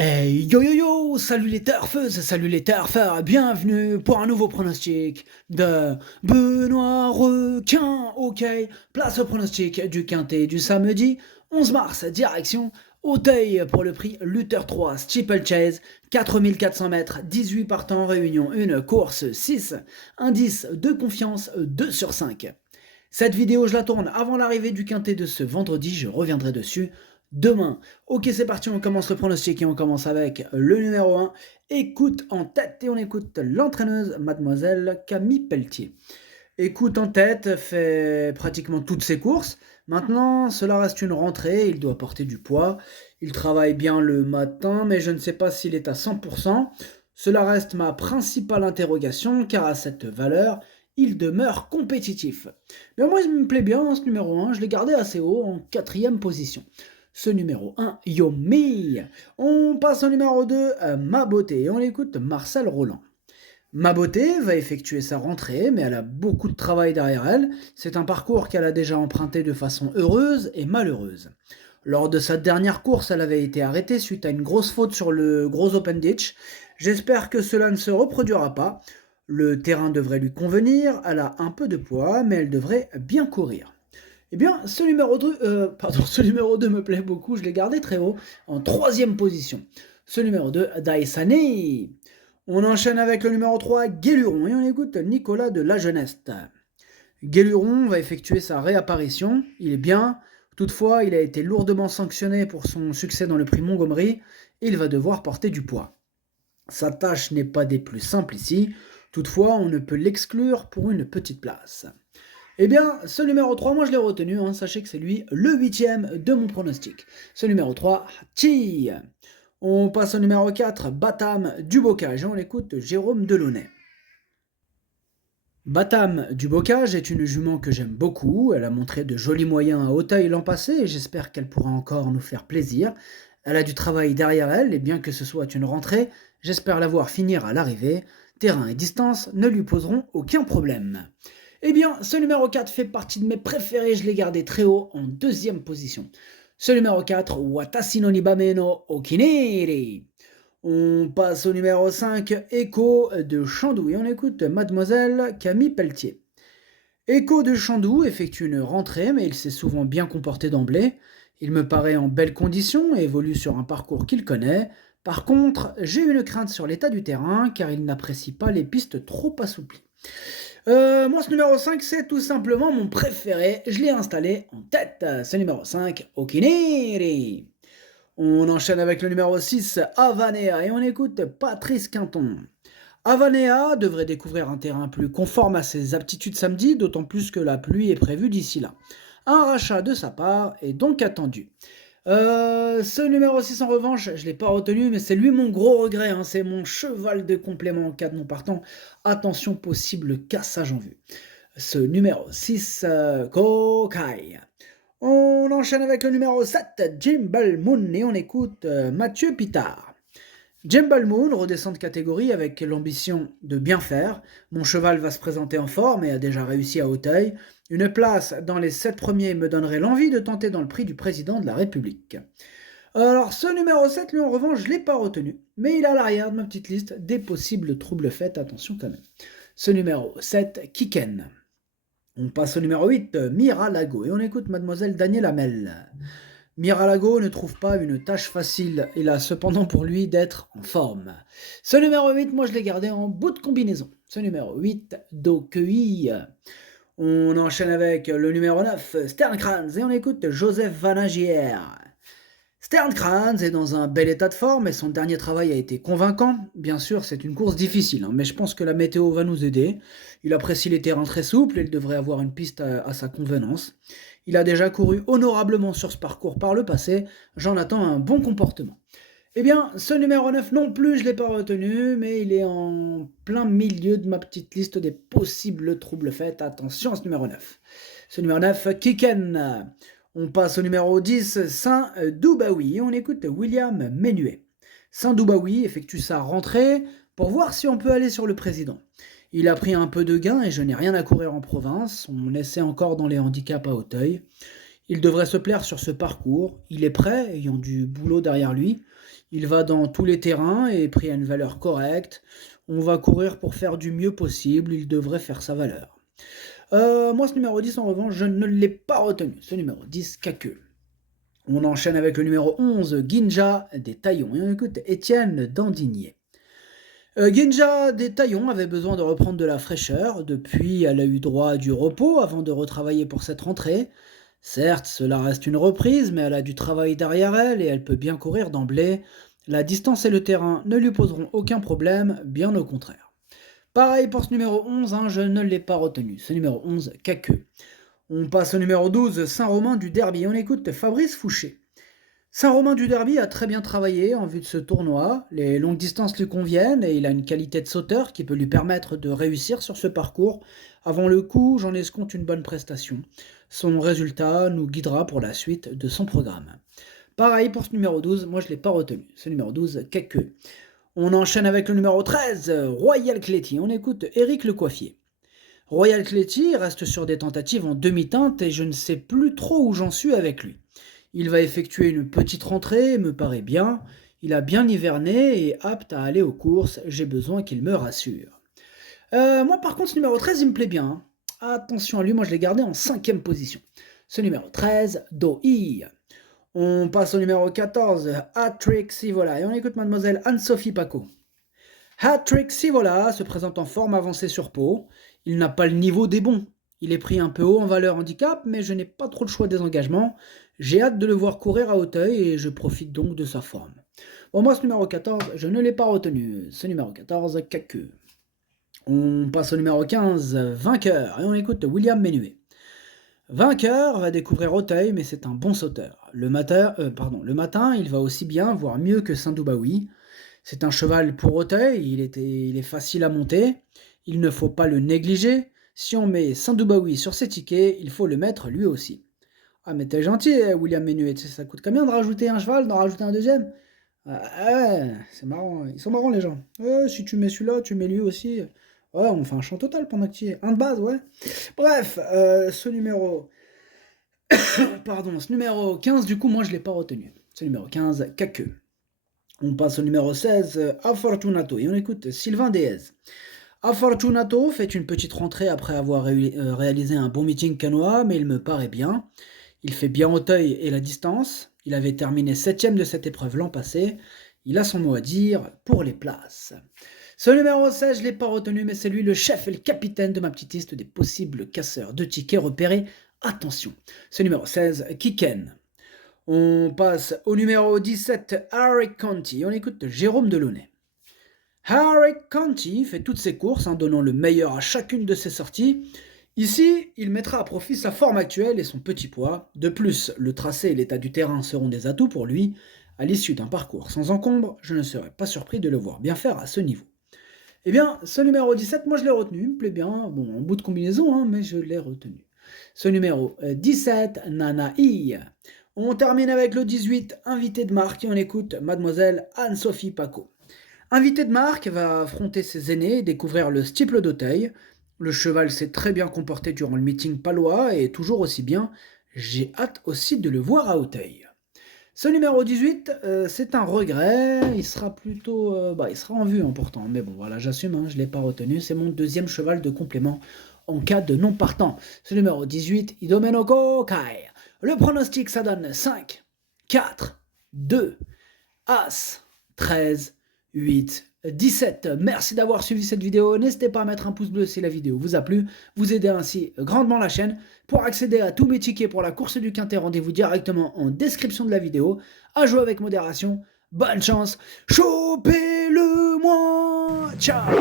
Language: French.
Hey yo yo yo, salut les turfeuses, salut les turfeurs, bienvenue pour un nouveau pronostic de Benoît Requin. Ok, place au pronostic du quintet du samedi 11 mars, direction Auteuil pour le prix Luther 3 Steeplechase, 4400 mètres, 18 partants en réunion, une course 6, indice de confiance 2 sur 5. Cette vidéo, je la tourne avant l'arrivée du quintet de ce vendredi, je reviendrai dessus demain. Ok, c'est parti, on commence le pronostic et on commence avec le numéro 1. Écoute en tête et on écoute l'entraîneuse mademoiselle Camille Pelletier. Écoute en tête fait pratiquement toutes ses courses. Maintenant, cela reste une rentrée, il doit porter du poids. Il travaille bien le matin, mais je ne sais pas s'il est à 100%. Cela reste ma principale interrogation, car à cette valeur, il demeure compétitif. Mais moi, il me plaît bien ce numéro 1, je l'ai gardé assez haut, en 4e position. Ce numéro 1, Yomi. On passe au numéro 2, Ma Beauté, et on écoute Marcel Roland. Ma Beauté va effectuer sa rentrée, mais elle a beaucoup de travail derrière elle. C'est un parcours qu'elle a déjà emprunté de façon heureuse et malheureuse. Lors de sa dernière course, elle avait été arrêtée suite à une grosse faute sur le gros Open Ditch. J'espère que cela ne se reproduira pas. Le terrain devrait lui convenir, elle a un peu de poids, mais elle devrait bien courir. Eh bien, ce numéro 2 me plaît beaucoup, je l'ai gardé très haut, en 3e position. Ce numéro 2, Daisane. On enchaîne avec le numéro 3, Guéluron, et on écoute Nicolas de La Jeunesse. Guéluron va effectuer sa réapparition, il est bien, toutefois il a été lourdement sanctionné pour son succès dans le prix Montgomery, et il va devoir porter du poids. Sa tâche n'est pas des plus simples ici, toutefois on ne peut l'exclure pour une petite place. Eh bien, ce numéro 3, moi je l'ai retenu, sachez que c'est lui le 8e de mon pronostic. Ce numéro 3, Chi. On passe au numéro 4, Batam du Bocage, et on l'écoute Jérôme Delaunay. Batam du Bocage est une jument que j'aime beaucoup, elle a montré de jolis moyens à Auteuil l'an passé, et j'espère qu'elle pourra encore nous faire plaisir. Elle a du travail derrière elle, et bien que ce soit une rentrée, j'espère la voir finir à l'arrivée. Terrain et distance ne lui poseront aucun problème. Eh bien, ce numéro 4 fait partie de mes préférés, je l'ai gardé très haut en 2e position. Ce numéro 4, Watashi no Nibame no Okiniri. On passe au numéro 5, Echo de Chandou, et on écoute mademoiselle Camille Pelletier. Echo de Chandou effectue une rentrée, mais il s'est souvent bien comporté d'emblée. Il me paraît en belle condition et évolue sur un parcours qu'il connaît. Par contre, j'ai une crainte sur l'état du terrain, car il n'apprécie pas les pistes trop assouplies. Moi, ce numéro 5, c'est tout simplement mon préféré. Je l'ai installé en tête. Ce numéro 5, Okiniri. On enchaîne avec le numéro 6, Avanea, et on écoute Patrice Quinton. Avanea devrait découvrir un terrain plus conforme à ses aptitudes samedi, d'autant plus que la pluie est prévue d'ici là. Un rachat de sa part est donc attendu. Ce numéro 6 en revanche, je ne l'ai pas retenu, mais c'est lui mon gros regret, c'est mon cheval de complément en cas de non partant. Attention, possible cassage en vue. Ce numéro 6, Kokai. On enchaîne avec le numéro 7, Jimbal Moon, et on écoute Mathieu Pitard. Jimbal Moon redescend de catégorie avec l'ambition de bien faire. Mon cheval va se présenter en forme et a déjà réussi à Auteuil. Une place dans les 7 premiers me donnerait l'envie de tenter dans le prix du président de la République. Alors ce numéro 7, lui en revanche, je ne l'ai pas retenu, mais il a à l'arrière de ma petite liste des possibles troubles faits, attention quand même. Ce numéro 7, Kiken. On passe au numéro 8, Miralago, et on écoute mademoiselle Danielle Hamel. Miralago ne trouve pas une tâche facile, il a cependant pour lui d'être en forme. Ce numéro 8, moi je l'ai gardé en bout de combinaison. Ce numéro 8, Dokui. On enchaîne avec le numéro 9, Sternkranz, et on écoute Joseph Vanagière. Sternkranz est dans un bel état de forme et son dernier travail a été convaincant. Bien sûr, c'est une course difficile, mais je pense que la météo va nous aider. Il apprécie les terrains très souples et il devrait avoir une piste à sa convenance. Il a déjà couru honorablement sur ce parcours par le passé, j'en attends un bon comportement. Eh bien, ce numéro 9 non plus, je ne l'ai pas retenu, mais il est en plein milieu de ma petite liste des possibles troubles faits. Attention à ce numéro 9. Ce numéro 9, Kiken. On passe au numéro 10, Saint-Doubaoui, et on écoute William Menuet. Saint-Doubaoui effectue sa rentrée pour voir si on peut aller sur le président. Il a pris un peu de gain et je n'ai rien à courir en province, on essaie encore dans les handicaps à Auteuil. Il devrait se plaire sur ce parcours. Il est prêt, ayant du boulot derrière lui. Il va dans tous les terrains et pris à une valeur correcte. On va courir pour faire du mieux possible. Il devrait faire sa valeur. Moi, ce numéro 10, en revanche, je ne l'ai pas retenu. Ce numéro 10, Kaku. On enchaîne avec le numéro 11, Ginja des Taillons. Et on écoute Étienne Dandigné. Ginja des Taillons avait besoin de reprendre de la fraîcheur. Depuis, elle a eu droit à du repos avant de retravailler pour cette rentrée. Certes, cela reste une reprise, mais elle a du travail derrière elle et elle peut bien courir d'emblée. La distance et le terrain ne lui poseront aucun problème, bien au contraire. Pareil pour ce numéro 11, je ne l'ai pas retenu. Ce numéro 11, Kaku. On passe au numéro 12, Saint-Romain du Derby. On écoute Fabrice Fouché. Saint-Romain du Derby a très bien travaillé en vue de ce tournoi. Les longues distances lui conviennent et il a une qualité de sauteur qui peut lui permettre de réussir sur ce parcours. Avant le coup, j'en escompte une bonne prestation. Son résultat nous guidera pour la suite de son programme. Pareil pour ce numéro 12, moi je ne l'ai pas retenu. Ce numéro 12, Kaku. On enchaîne avec le numéro 13, Royal Cléty. On écoute Éric Le Coiffier. Royal Cléty reste sur des tentatives en demi-teinte et je ne sais plus trop où j'en suis avec lui. Il va effectuer une petite rentrée, me paraît bien. Il a bien hiverné et apte à aller aux courses. J'ai besoin qu'il me rassure. Moi, par contre, ce numéro 13, il me plaît bien. Attention à lui, moi je l'ai gardé en 5e position. Ce numéro 13, Doi. On passe au numéro 14, Hat-Trick Sivola. Et on écoute mademoiselle Anne-Sophie Paco. Hat-Trick Sivola se présente en forme avancée sur Pau. Il n'a pas le niveau des bons. Il est pris un peu haut en valeur handicap, mais je n'ai pas trop le choix des engagements. J'ai hâte de le voir courir à Auteuil et je profite donc de sa forme. Bon, moi, ce numéro 14, je ne l'ai pas retenu. Ce numéro 14, Kaku. On passe au numéro 15, Vainqueur, et on écoute William Menuet. Vainqueur va découvrir Auteuil, mais c'est un bon sauteur. Le matin, il va aussi bien, voire mieux que Saint-Doubaoui. C'est un cheval pour Auteuil, il est facile à monter. Il ne faut pas le négliger. Si on met Saint-Doubaoui sur ses tickets, il faut le mettre lui aussi. Ah mais t'es gentil, William Menuet, ça coûte combien de rajouter un cheval, d'en rajouter un deuxième? Ouais, c'est marrant, ils sont marrants les gens. Ouais, si tu mets celui-là, tu mets lui aussi. Ouais, on fait un champ total pendant que tu y es. Un de base, ouais. Bref, ce numéro... ce numéro 15, du coup, moi je l'ai pas retenu. Ce numéro 15, Kaku. On passe au numéro 16, Afortunato, et on écoute Sylvain Déez. Afortunato fait une petite rentrée après avoir réalisé un bon meeting canois, mais il me paraît bien. Il fait bien Auteuil et la distance. Il avait terminé 7e de cette épreuve l'an passé. Il a son mot à dire pour les places. Ce numéro 16, je ne l'ai pas retenu, mais c'est lui le chef et le capitaine de ma petite liste des possibles casseurs de tickets repérés. Attention, ce numéro 16, Kiken. On passe au numéro 17, Harry Conti. On écoute Jérôme Delaunay. Harry Conti fait toutes ses courses en donnant le meilleur à chacune de ses sorties. Ici, il mettra à profit sa forme actuelle et son petit poids. De plus, le tracé et l'état du terrain seront des atouts pour lui. À l'issue d'un parcours sans encombre, je ne serais pas surpris de le voir bien faire à ce niveau. Eh bien, ce numéro 17, moi je l'ai retenu, il me plaît bien. Bon, en bout de combinaison, mais je l'ai retenu. Ce numéro 17, Nanaï. On termine avec le 18, invité de marque, et on écoute mademoiselle Anne-Sophie Paco. Invité de marque va affronter ses aînés et découvrir le Stiple d'Auteuil. Le cheval s'est très bien comporté durant le meeting palois et toujours aussi bien. J'ai hâte aussi de le voir à Auteuil. Ce numéro 18, c'est un regret. Il sera plutôt... il sera en vue en portant. Mais bon, voilà, j'assume, je ne l'ai pas retenu. C'est mon deuxième cheval de complément en cas de non partant. Ce numéro 18, Idomenogo Kai. Le pronostic, ça donne 5, 4, 2, As, 13, 8, 17. Merci d'avoir suivi cette vidéo. N'hésitez pas à mettre un pouce bleu si la vidéo vous a plu. Vous aidez ainsi grandement la chaîne. Pour accéder à tous mes tickets pour la course du Quintet, rendez-vous directement en description de la vidéo. À jouer avec modération. Bonne chance. Chopez-le-moi. Ciao.